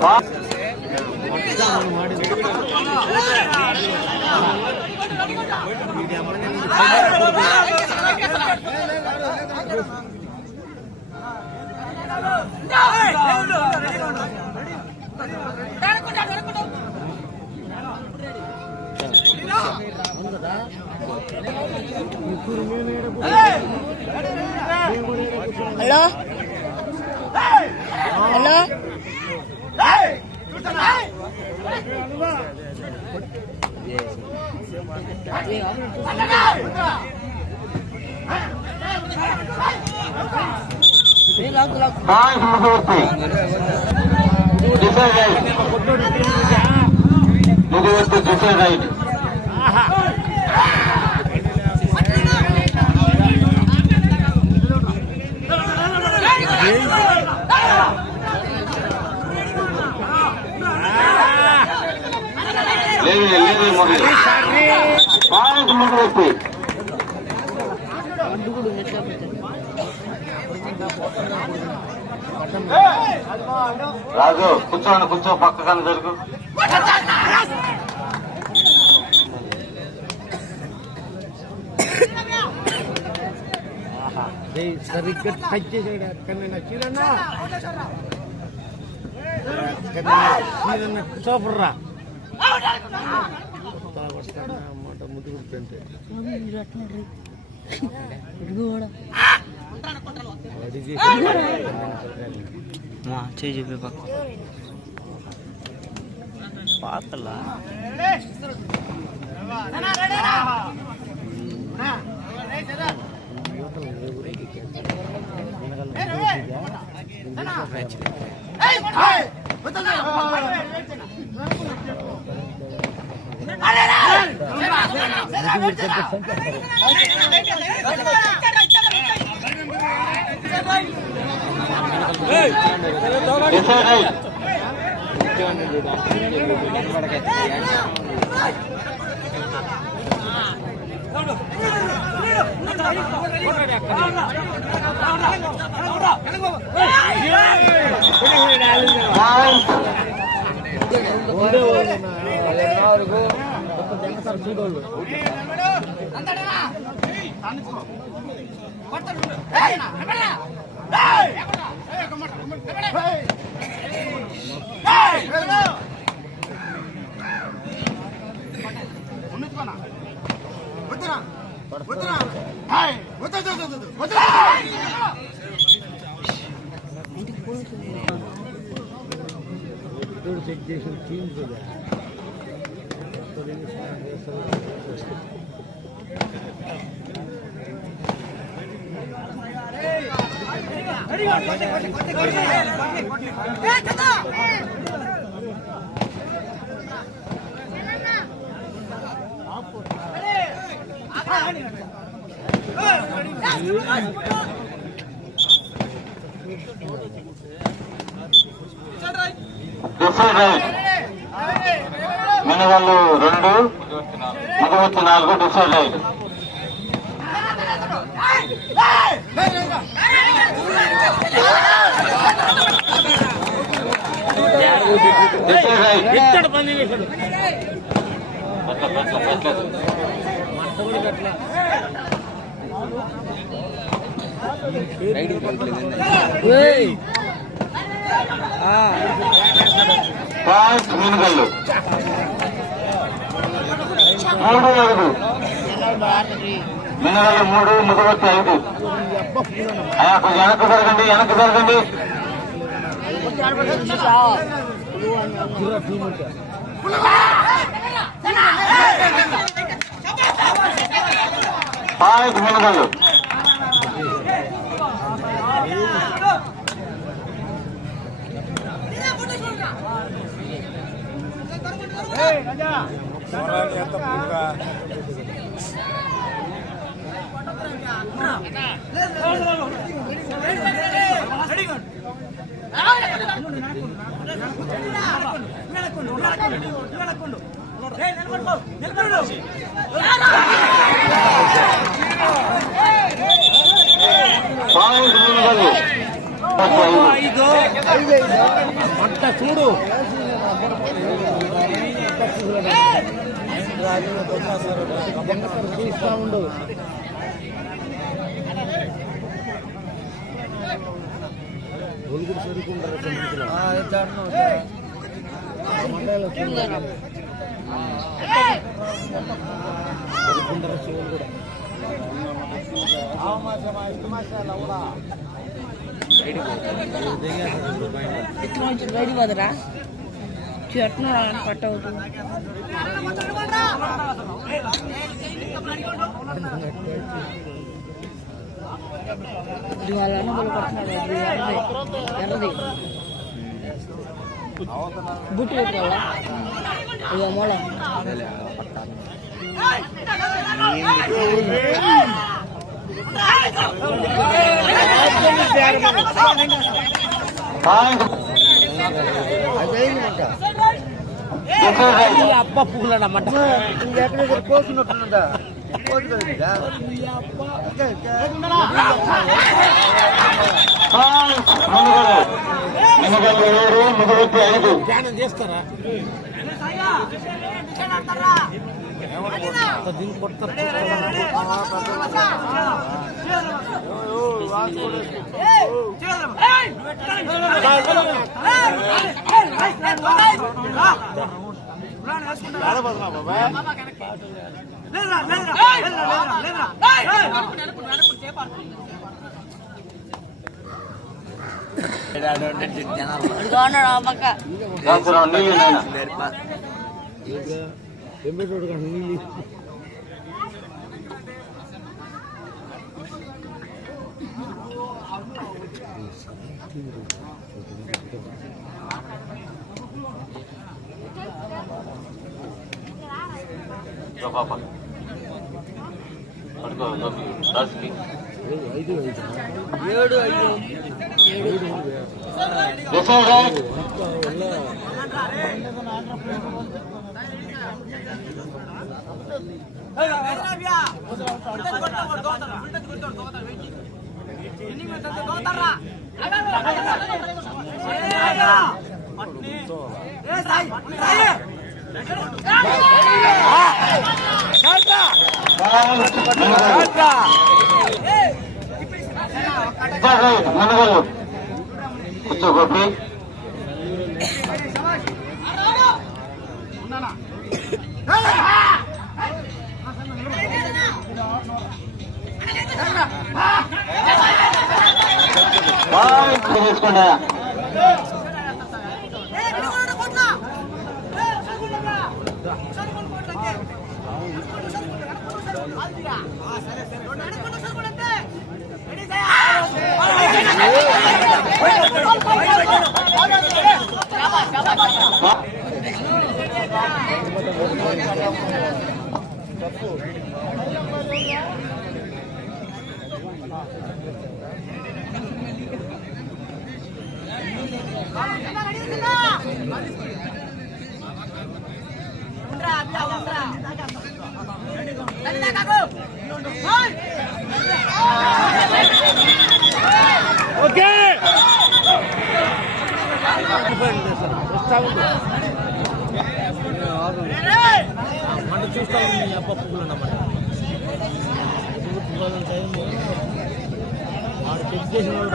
Hello hello right రాజు కూర్చోండి, కూర్చో, పక్కన జరుగు. సరిగ్గా టచ్ చేసాడు. అక్కడైనా చీరన్నా సూపర్ రా అన్నమాట. ముద్దు గుర్తుంటే చేయి చెప్పే పక్క పాతలా చెక్ చేసిన టీమ్స్ మినగాళ్ళు 2 మగవత్తి 4 డిసైడ్ రైట్. మినగాళ్ళు 3-5 మినగాళ్ళు 3 మగవత్తి 5. కొంచెం వెనక్కి జరగండి, వెనక్కి జరగండి. 5 మినగాళ్ళు. అంత చూడు చూస్తా ఉండు సరుకుంటారు రెడీ వదరా చెట్ను కట్ అవుతుంది వాళ్ళ బలు పడుతున్నాడు ఎర్రది బుట్టు పెట్టుకోవాలా ఇక మూల అబ్బ పువ్వులన్నమాట ఇంకెక్కడ కోసినట్టున్నదా ధ్యానం చేస్తారా దీన్ని కొడతారు నీళ్ళు కూర్చోగొప్పి తీసుకోండి ఓకే మన చూస్తా అప్ప పువ్వులు అన్నమాట వాడు చెక్ చేసిన వాళ్ళు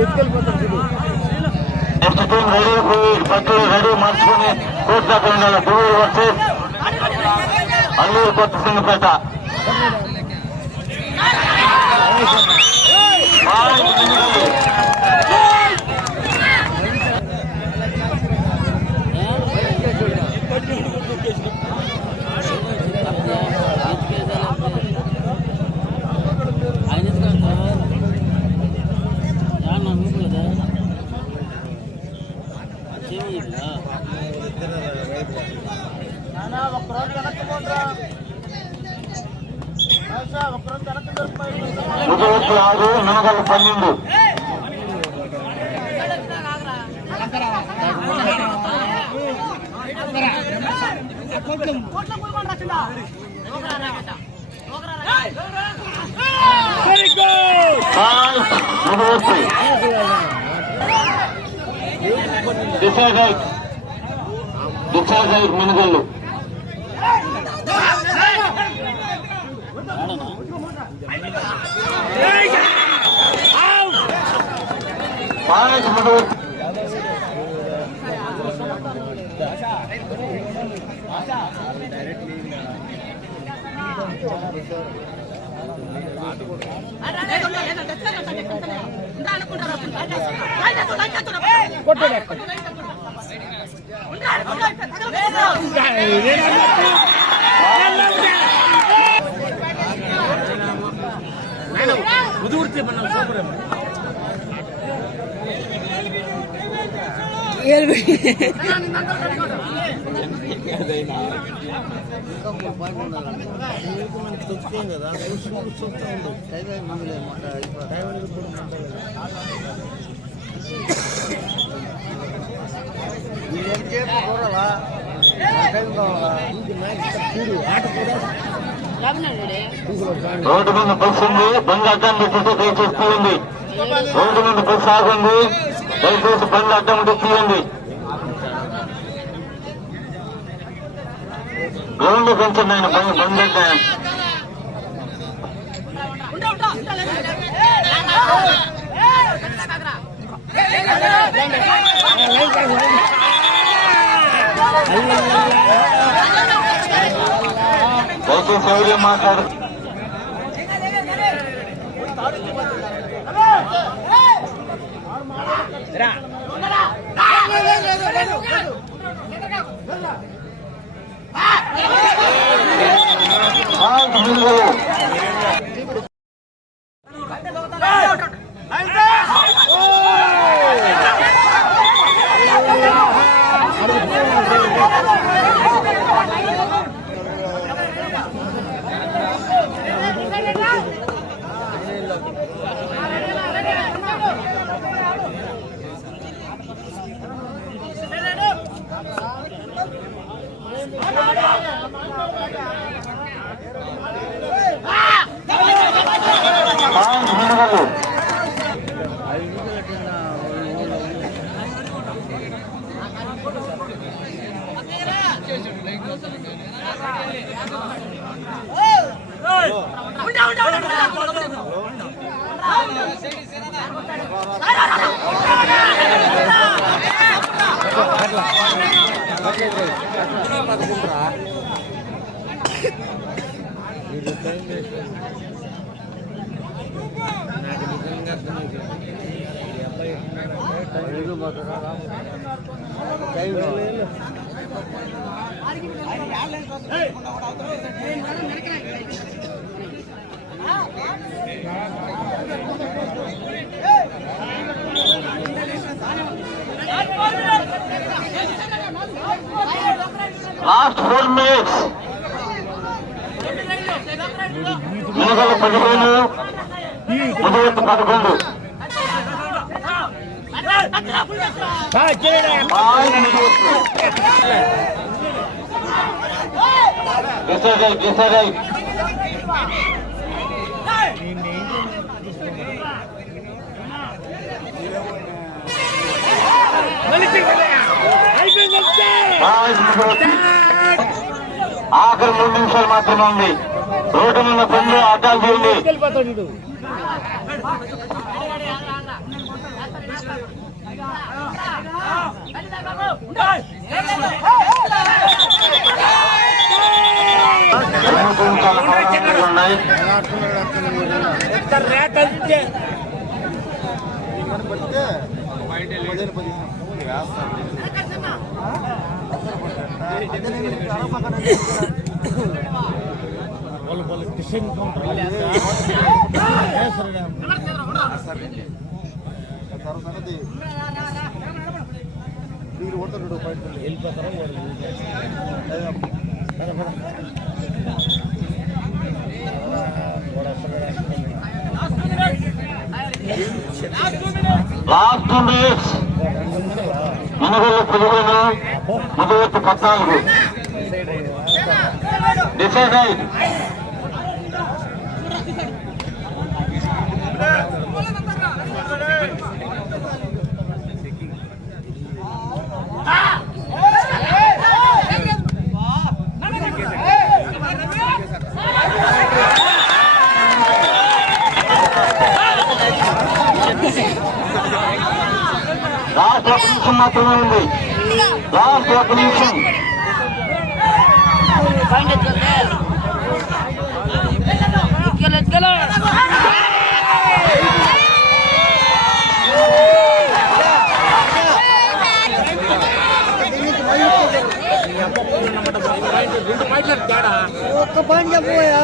ఎత్తుకెళ్ళిపోతారు రెడీ పట్టులు రెడీ మార్చుకుని కోర్టు దాకా ఉండాలి దూరం వచ్చి అల్లూరు కొత్త సింగపేట ముదవచ్చి 6 మినగలు 12 కొంచెం డిసైడ్ మినుగళ్ళు రోడ్డు మీద బస్సు ఉంది, బండి అడ్డం పెట్టితే దయచేసి తీయండి. రోడ్డు మీద బస్సు ఆగింది, దయచేసి బండి అడ్డం ఉంటే తీయండి. గ్రౌండ్ పెంచండి ఆయన బండి అడ్డాను. దయచేసి ఎవరే మాట్లాడు. Last 4 minutes. మినగల 15, ముదివెత్తు 11. డిసైడ్ ఆఖరి 3 నిమిషాలు మాత్రమే ఉంది. రోడ్డు మీద బండి అడ్డాలు చేయండి. ఉన్నాయి. వాళ్ళు డిసైన్ కౌంటర్ వెళ్ళిపోతారా లాస్ట్ 2 మినిట్స్. మినగల 15, ముదివెత్తు 14. డిసైడ్ లాస్ట్ ఒక నిమిషం మాత్రమే ఉంది. లాస్ట్ ఒక నిమిషం. ఒక్క పాయింట్ చెప్పబోయా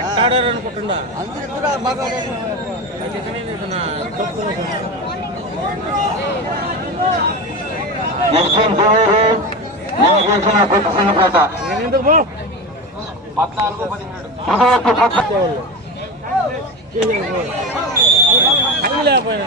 ఎట్టాడారు అనుకుంటుండా నెక్స్ట్ జూనియర్ నేను చేసిన కొత్త సిన్నపేట 14-17 లేకపోయినా